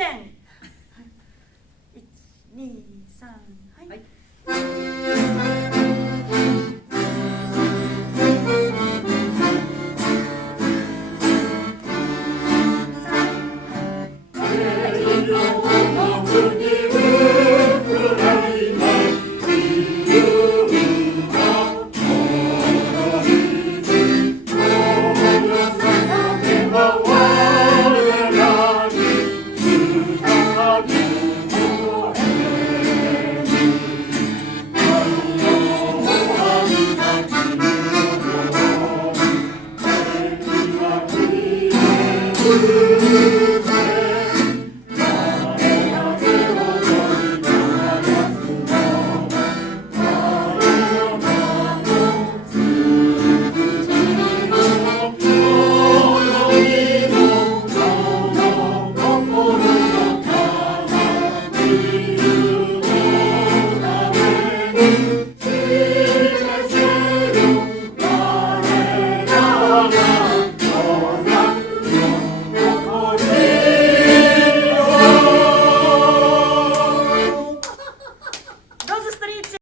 happening? Música